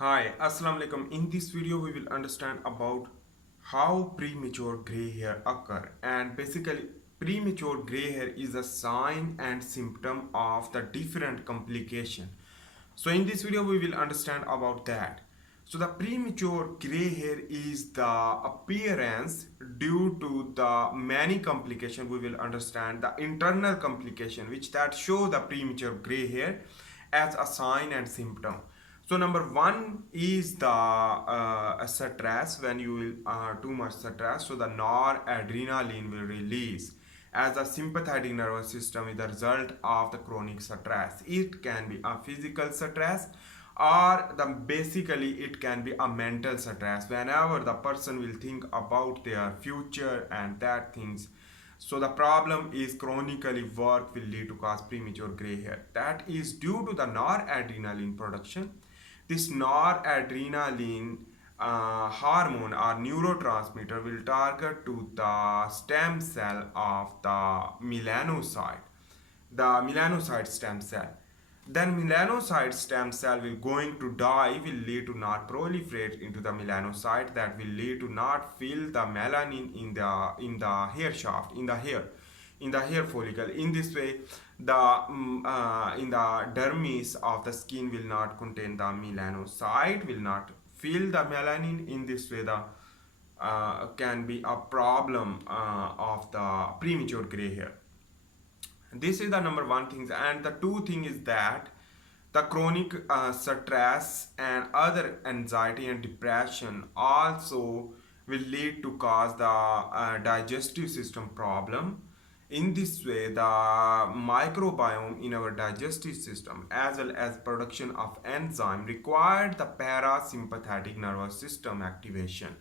Hi, Assalamu alaikum. In this video, we will understand about how premature gray hair occur. And basically, premature gray hair is a sign and symptom of the different complication. So in this video, we will understand about that. So the premature gray hair is the appearance due to the many complication. We will understand the internal complication which that show the premature gray hair as a sign and symptom. So number one is the stress. When you will too much stress, so the noradrenaline will release as a sympathetic nervous system is the result of the chronic stress. It can be a physical stress or the basically it can be a mental stress whenever the person will think about their future and that things. So the problem is chronically work will lead to cause premature gray hair. That is due to the noradrenaline production. This noradrenaline hormone or neurotransmitter will target to the stem cell of the melanocyte stem cell. Then melanocyte stem cell will going to die, will lead to not proliferate into the melanocyte, that will lead to not fill the melanin in the hair shaft, in the hair follicle. In this way, the in the dermis of the skin will not contain the melanocyte, will not fill the melanin. In this way, the can be a problem of the premature gray hair. This is the number one thing, and the two thing is that the chronic stress and other anxiety and depression also will lead to cause the digestive system problem. In this way, the microbiome in our digestive system as well as production of enzyme required the parasympathetic nervous system activation.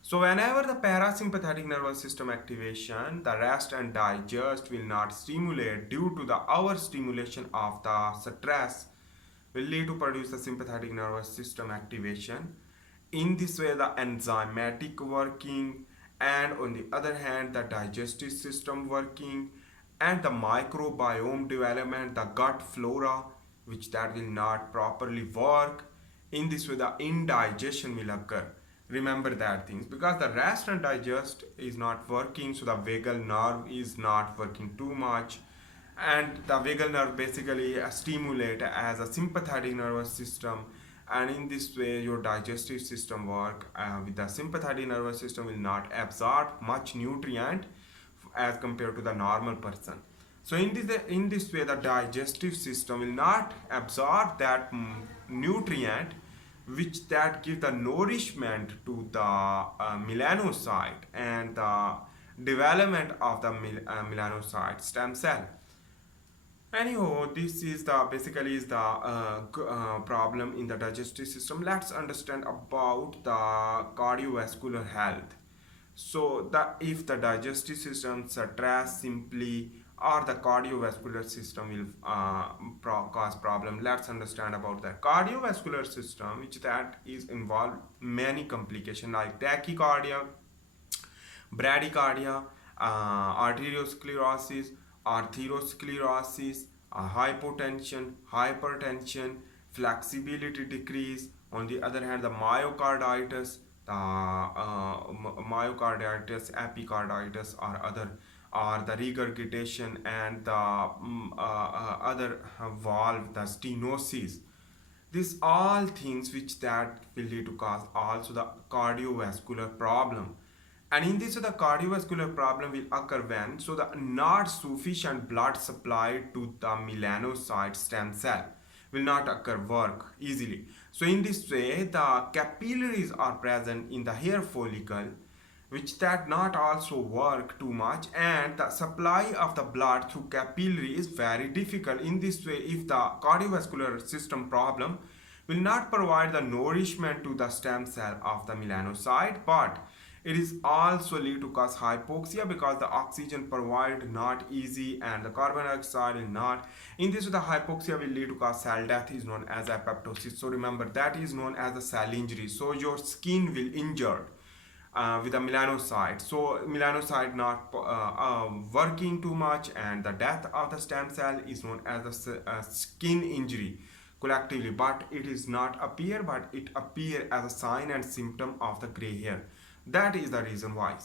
So whenever the parasympathetic nervous system activation, the rest and digest will not stimulate due to the overstimulation of the stress will lead to produce the sympathetic nervous system activation. In this way, the enzymatic working and on the other hand, the digestive system working and the microbiome development, the gut flora, which that will not properly work. In this way, the indigestion will occur. Remember that things, because the rest and digest is not working, so the vagal nerve is not working too much, and the vagal nerve basically stimulate as a sympathetic nervous system, and in this way your digestive system work with the sympathetic nervous system will not absorb much nutrient as compared to the normal person. So in this way the digestive system will not absorb that nutrient which that give the nourishment to the melanocyte and the development of the melanocyte stem cell. Anyhow, this is the basically is the problem in the digestive system. Let's understand about the cardiovascular health. So the if the digestive system stress simply or the cardiovascular system will cause problem. Let's understand about the cardiovascular system, which that is involved many complications like tachycardia, bradycardia, arteriosclerosis, atherosclerosis, hypertension, flexibility decrease. On the other hand, the myocarditis, epicarditis, or other, or the regurgitation and the other valve, the stenosis. These all things which that will lead to cause also the cardiovascular problem. And in this, the cardiovascular problem will occur when so the not sufficient blood supply to the melanocyte stem cell will not occur work easily. So in this way, the capillaries are present in the hair follicle, which that not also work too much, and the supply of the blood through capillary is very difficult. In this way, if the cardiovascular system problem will not provide the nourishment to the stem cell of the melanocyte, but it is also lead to cause hypoxia because the oxygen provided not easy and the carbon dioxide is not. In this, the hypoxia will lead to cause cell death is known as apoptosis. So remember that is known as the cell injury. So your skin will injured with a melanocyte. So melanocyte not working too much and the death of the stem cell is known as the skin injury. collectively, but it is not appear, but it appear as a sign and symptom of the gray hair. That is the reason why.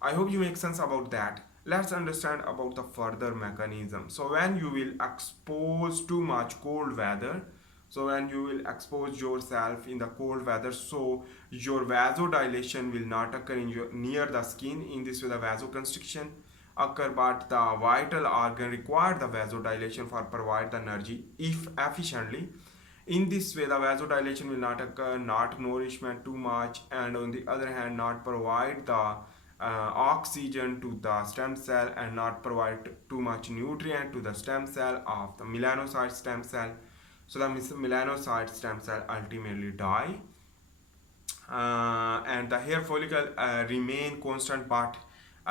I hope you make sense about that. Let's understand about the further mechanism. So when you will expose too much cold weather, so when you will expose yourself in the cold weather, so your vasodilation will not occur in your near the skin. In this way, the vasoconstriction occur, but the vital organ require the vasodilation for provide the energy if efficiently. In this way, the vasodilation will not occur, not nourishment too much, and on the other hand, not provide the oxygen to the stem cell and not provide too much nutrient to the stem cell of the melanocyte stem cell. So the melanocyte stem cell ultimately die, and the hair follicle remain constant but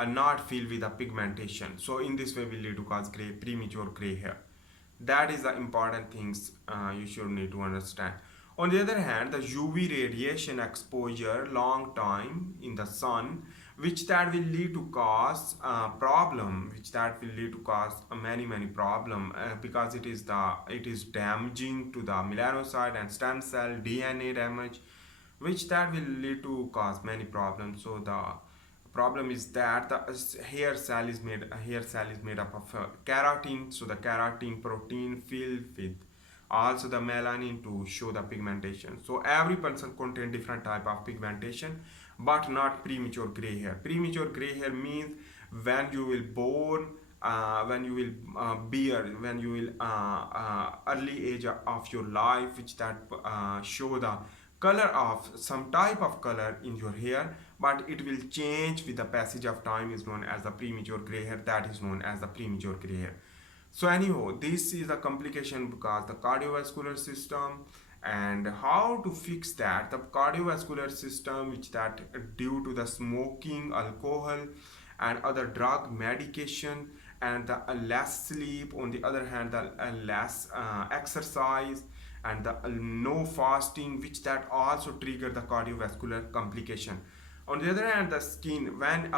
not filled with the pigmentation. So in this way will lead to cause premature gray hair. That is the important things you should need to understand. On the other hand, the UV radiation exposure long time in the sun, which that will lead to cause problem, which that will lead to cause many problem, because it is damaging to the melanocyte and stem cell DNA damage, which that will lead to cause many problems. So the problem is that the hair cell is made up of keratin. So the keratin protein filled with also the melanin to show the pigmentation. So every person contain different type of pigmentation, but not premature gray hair. Premature gray hair means when you will born, when you will bear, when you will early age of your life, which that show the color of some type of color in your hair, but it will change with the passage of time, is known as the premature gray hair. That is known as the premature gray hair. So anyhow, this is a complication because the cardiovascular system, and how to fix that. The cardiovascular system, which that due to the smoking, alcohol and other drug medication, and the less sleep, on the other hand the less exercise, and the no fasting, which that also trigger the cardiovascular complication. On the other hand, the skin, when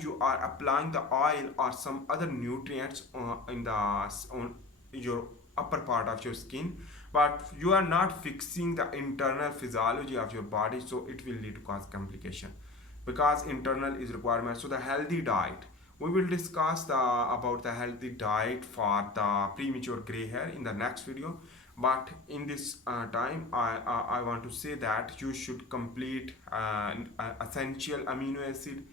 you are applying the oil or some other nutrients in the on your upper part of your skin, but you are not fixing the internal physiology of your body, so it will lead to cause complication, because internal is requirement. So the healthy diet, we will discuss about the healthy diet for the premature gray hair in the next video. But in this time, I want to say that you should complete essential amino acid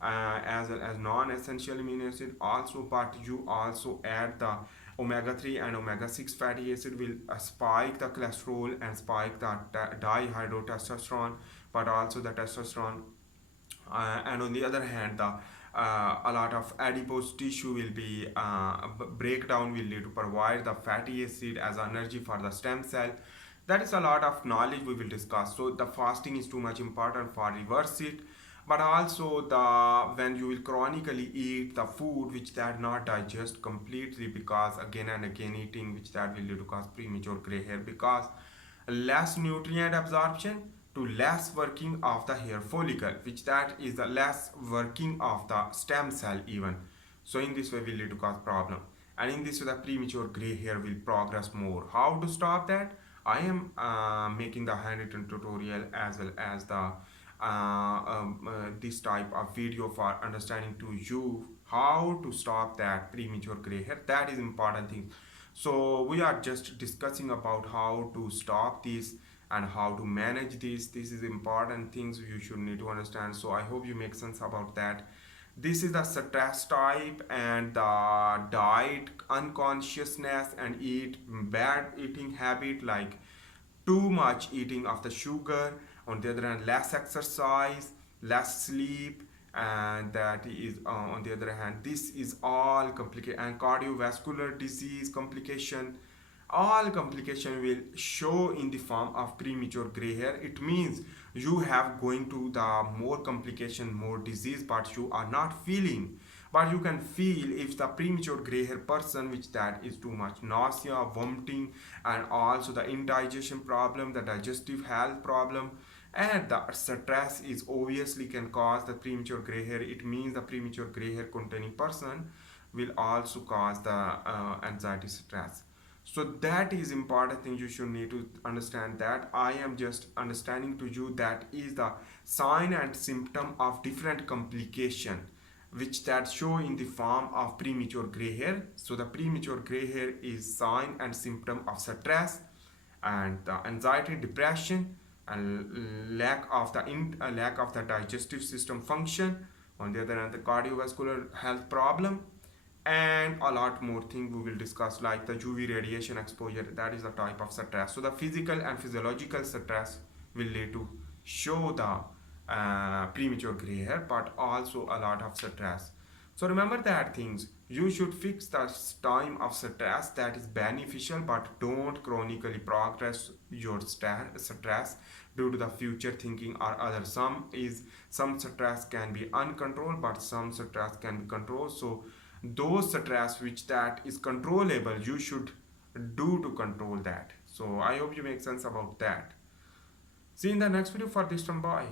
as well as non-essential amino acid also, but you also add the omega-3 and omega-6 fatty acid will spike the cholesterol and spike the dihydrotestosterone, but also the testosterone. And on the other hand, a lot of adipose tissue will be breakdown will lead to provide the fatty acid as energy for the stem cell. That is a lot of knowledge we will discuss. So the fasting is too much important for reverse it, but also the when you will chronically eat the food which that not digest completely, because again and again eating, which that will lead to cause premature gray hair, because less nutrient absorption to less working of the hair follicle, which that is the less working of the stem cell even. So in this way will lead to cause problem, and in this way the premature gray hair will progress more. How to stop that? I am making the handwritten tutorial as well as the this type of video for understanding to you how to stop that premature gray hair. That is important thing. So we are just discussing about how to stop this and how to manage this is important things you should need to understand. So I hope you make sense about that. This is the stress type and the diet unconsciousness and eat bad eating habit, like too much eating of the sugar. On the other hand, less exercise, less sleep, and that is on the other hand, this is all complicated, and cardiovascular disease complication, all complication will show in the form of premature gray hair. It means you have going to the more complication, more disease, but you are not feeling, but you can feel if the premature gray hair person, which that is too much nausea, vomiting, and also the indigestion problem, the digestive health problem, and the stress is obviously can cause the premature gray hair. It means the premature gray hair containing person will also cause the anxiety stress. So that is important thing you should need to understand, that I am just understanding to you that is the sign and symptom of different complication which that show in the form of premature gray hair. So the premature gray hair is sign and symptom of stress and the anxiety, depression, and lack of the digestive system function. On the other hand, the cardiovascular health problem, and a lot more thing we will discuss, like the UV radiation exposure. That is a type of stress. So the physical and physiological stress will lead to show the premature gray hair, but also a lot of stress. So remember that things you should fix the time of stress that is beneficial, but don't chronically progress your stress due to the future thinking or other. Some stress can be uncontrolled, but some stress can be controlled. So those stress which that is controllable, you should do to control that. So I hope you make sense about that. See you in the next video. For this one, bye.